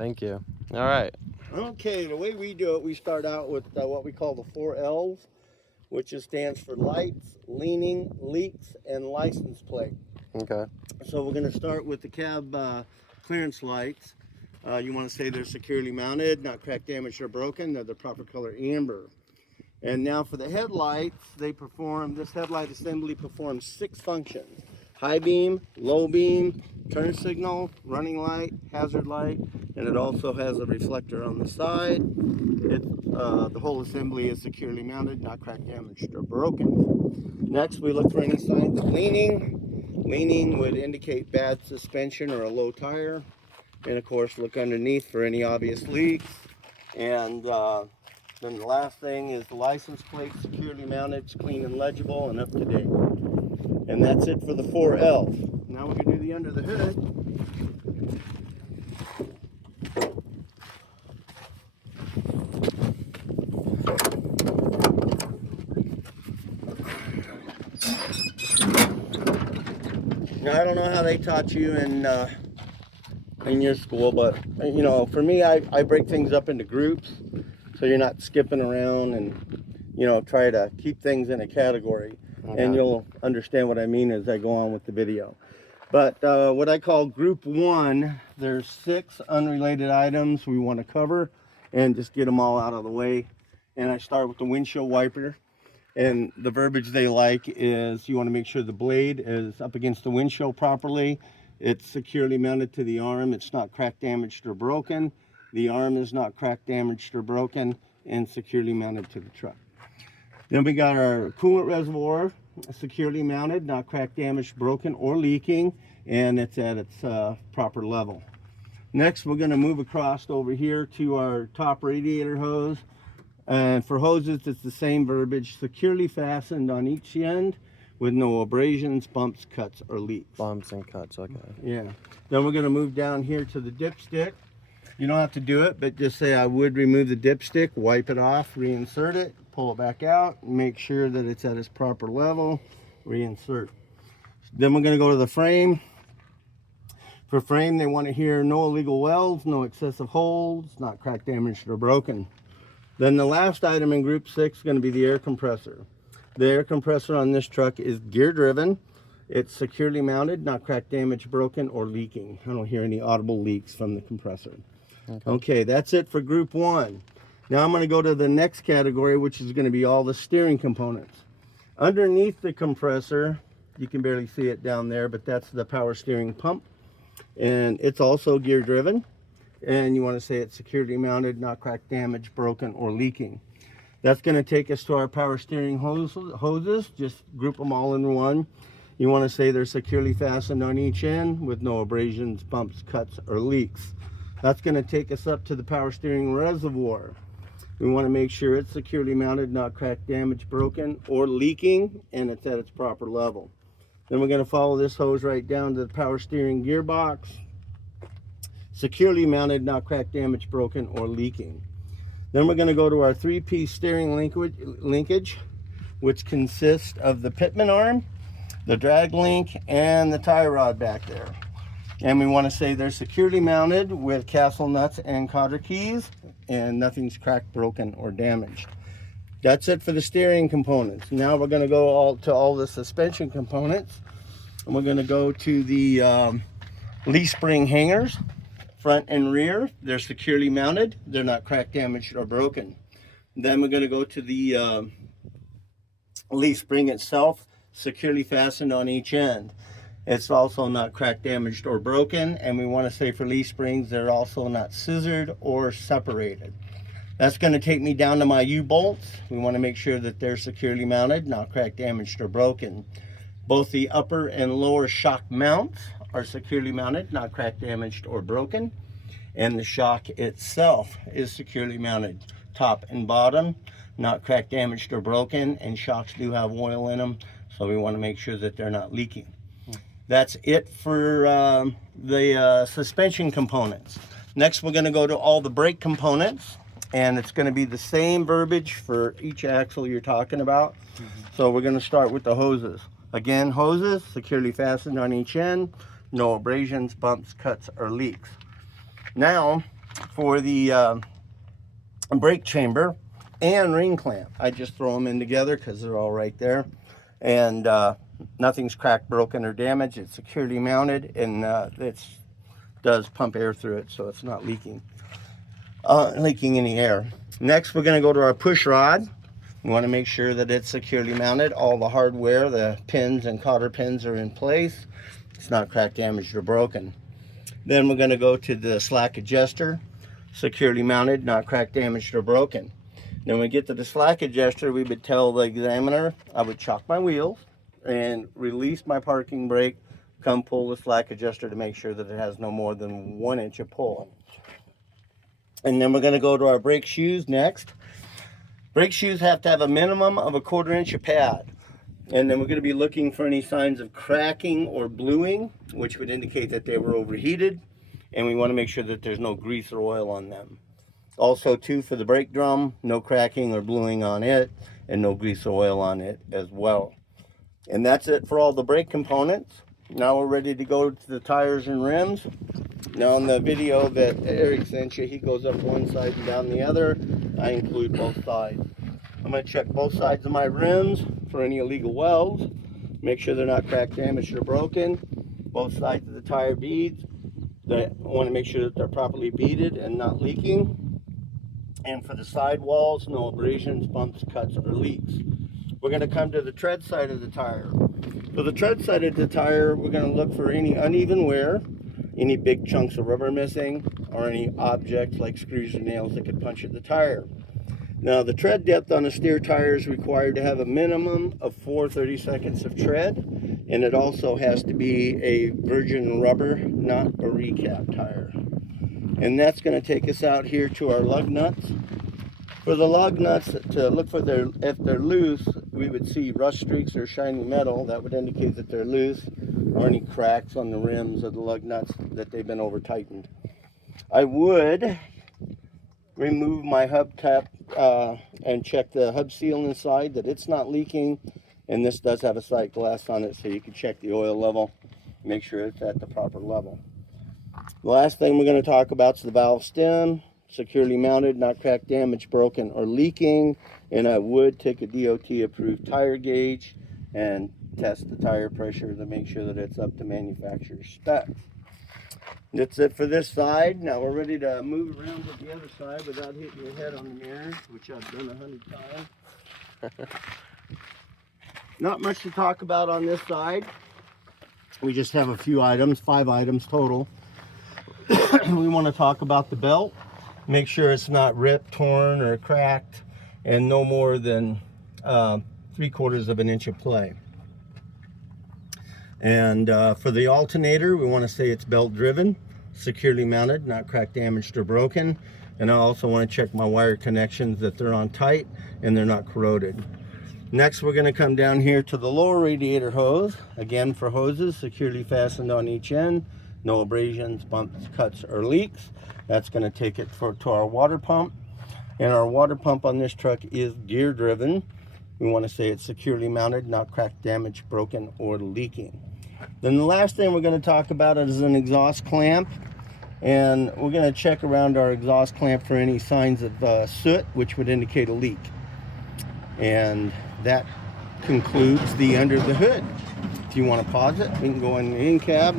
Thank you. All right. Okay, the way we do it, we start out with what we call the 4 L's, which stands for lights, leaning, leaks, and license plate. Okay. So we're going to start with the cab clearance lights. You want to say they're securely mounted, not cracked, damaged, or broken. They're the proper color amber. And now for the headlights, this headlight assembly performs 6 functions: high beam, low beam, turn signal, running light, hazard light, and it also has a reflector on the side. The whole assembly is securely mounted, not cracked, damaged, or broken. Next, we look for any signs of leaning. Leaning would indicate bad suspension or a low tire. And of course, look underneath for any obvious leaks. And then the last thing is the license plate, securely mounted, it's clean and legible and up to date. And that's it for the 4Ls. Now we can do the under the hood. Now I don't know how they taught you in your school, but you know, for me, I break things up into groups, so you're not skipping around and try to keep things in a category. Okay. And you'll understand what I mean as I go on with the video. But what I call group 1, there's 6 unrelated items we want to cover and just get them all out of the way. And I start with the windshield wiper. And the verbiage they like is you want to make sure the blade is up against the windshield properly. It's securely mounted to the arm. It's not cracked, damaged, or broken. The arm is not cracked, damaged, or broken, and securely mounted to the truck. Then we got our coolant reservoir, securely mounted, not cracked, damaged, broken, or leaking, and it's at its proper level. Next, we're going to move across over here to our top radiator hose. And for hoses, it's the same verbiage, securely fastened on each end with no abrasions, bumps, cuts, or leaks. Bumps and cuts, okay. Yeah. Then we're going to move down here to the dipstick. You don't have to do it, but just say I would remove the dipstick, wipe it off, reinsert it, pull it back out, make sure that it's at its proper level, reinsert. Then we're going to go to the frame. For frame, they want to hear no illegal welds, no excessive holes, not cracked, damaged, or broken. Then the last item in group 6 is going to be the air compressor. The air compressor on this truck is gear driven. It's securely mounted, not cracked, damaged, broken, or leaking. I don't hear any audible leaks from the compressor. Okay, that's it for group 1. Now I'm going to go to the next category, which is going to be all the steering components. Underneath the compressor, you can barely see it down there, but that's the power steering pump. And it's also gear driven. And you want to say it's securely mounted, not cracked, damaged, broken, or leaking. That's going to take us to our power steering hoses. Just group them all in one. You want to say they're securely fastened on each end with no abrasions, bumps, cuts, or leaks. That's going to take us up to the power steering reservoir. We want to make sure it's securely mounted, not cracked, damaged, broken, or leaking, and it's at its proper level. Then we're going to follow this hose right down to the power steering gearbox. Securely mounted, not cracked, damaged, broken, or leaking. Then we're going to go to our 3-piece steering linkage, which consists of the pitman arm, the drag link, and the tie rod back there. And we want to say they're securely mounted with castle nuts and cotter keys, and nothing's cracked, broken, or damaged. That's it for the steering components. Now we're going to go all the suspension components, and we're going to go to the leaf spring hangers. Front and rear, they're securely mounted. They're not cracked, damaged, or broken. Then we're going to go to the leaf spring itself, securely fastened on each end. It's also not cracked, damaged, or broken. And we want to say for leaf springs, they're also not scissored or separated. That's going to take me down to my U-bolts. We want to make sure that they're securely mounted, not cracked, damaged, or broken. Both the upper and lower shock mounts are securely mounted, not cracked, damaged, or broken. And the shock itself is securely mounted, top and bottom, not cracked, damaged, or broken. And shocks do have oil in them, so we want to make sure that they're not leaking. That's it for the suspension components. Next, we're going to go to all the brake components, and it's going to be the same verbiage for each axle you're talking about. So we're going to start with the hoses. Again, hoses securely fastened on each end, no abrasions, bumps, cuts, or leaks. Now, for the brake chamber and ring clamp. I just throw them in together because they're all right there, and nothing's cracked, broken, or damaged. It's securely mounted, and it does pump air through it, so it's not leaking any air. Next, we're going to go to our push rod. We want to make sure that it's securely mounted. All the hardware, the pins and cotter pins are in place. It's not cracked, damaged, or broken. Then we're going to go to the slack adjuster. Securely mounted, not cracked, damaged, or broken. Then when we get to the slack adjuster, we would tell the examiner I would chock my wheels and release my parking brake, come pull the slack adjuster to make sure that it has no more than 1 inch of pull. And then we're going to go to our brake shoes next. Brake shoes have to have a minimum of a 1/4 inch of pad. And then we're going to be looking for any signs of cracking or bluing, which would indicate that they were overheated. And we want to make sure that there's no grease or oil on them. Also, too, for the brake drum, no cracking or bluing on it, and no grease or oil on it as well. And that's it for all the brake components. Now we're ready to go to the tires and rims. Now in the video that Eric sent you, he goes up one side and down the other. I include both sides. I'm going to check both sides of my rims for any illegal welds. Make sure they're not cracked, damaged, or broken. Both sides of the tire beads. I want to make sure that they're properly beaded and not leaking. And for the side walls, no abrasions, bumps, cuts, or leaks. We're going to come to the tread side of the tire. For the tread side of the tire, we're going to look for any uneven wear, any big chunks of rubber missing, or any objects like screws or nails that could puncture the tire. Now, the tread depth on a steer tire is required to have a minimum of 4 30-seconds of tread, and it also has to be a virgin rubber, not a recap tire. And that's going to take us out here to our lug nuts. For the lug nuts, to look for if they're loose, we would see rust streaks or shiny metal. That would indicate that they're loose, or any cracks on the rims of the lug nuts that they've been over tightened. I would remove my hubcap and check the hub seal inside that it's not leaking, and this does have a sight glass on it, so you can check the oil level, make sure it's at the proper level. The last thing we're going to talk about is the valve stem. Securely mounted, not cracked, damaged, broken, or leaking. And I would take a DOT approved tire gauge and test the tire pressure to make sure that it's up to manufacturer's specs. That's it for this side. Now we're ready to move around to the other side without hitting your head on the mirror, which I've done 100 times. Not much to talk about on this side. We just have a few items, 5 items total. We want to talk about the belt. Make sure it's not ripped, torn, or cracked, and no more than 3/4 of an inch of play. And for the alternator, we want to say it's belt driven, securely mounted, not cracked, damaged, or broken. And I also want to check my wire connections that they're on tight and they're not corroded. Next, we're going to come down here to the lower radiator hose. Again, for hoses, securely fastened on each end. No abrasions, bumps, cuts, or leaks. That's going to take it to our water pump. And our water pump on this truck is gear driven. We want to say it's securely mounted, not cracked, damaged, broken, or leaking. Then the last thing we're going to talk about is an exhaust clamp. And we're going to check around our exhaust clamp for any signs of soot, which would indicate a leak. And that concludes the under the hood. If you want to pause it, we can go in cab.